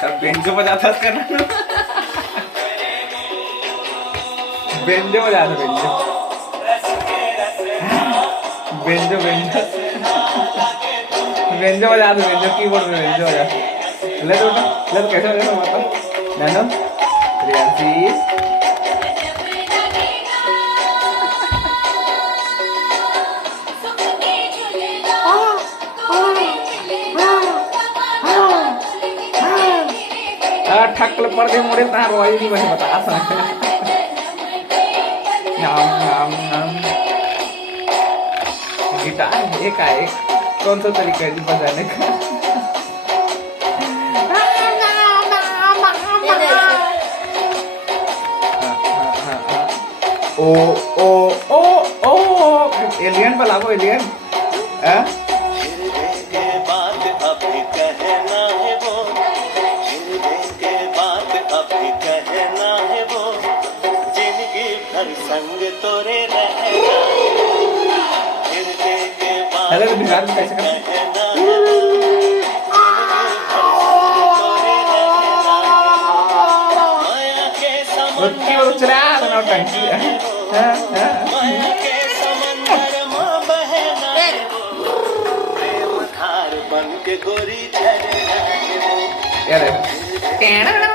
सब बेंजो बजाता करना बेंजो बजाता बेंजो बेंजो बेंजो बेंजो बजा दो बेंजो कीबोर्ड में बेंजो बजा ले तो कैसे बजा बताओ नैनो रियांसी ठक्कल पड़ गए मोड़े ता रोई नहीं बने बता नाम गिटार एक कौन सा तरीका है जी बजाने का ओ ओ ओ ओ एलियन पर लागो एलियन संग तोरे हेलो बिहार में कैसे करते उसकी वो चला ना टंकी प्रेम धार बन के गोरी यार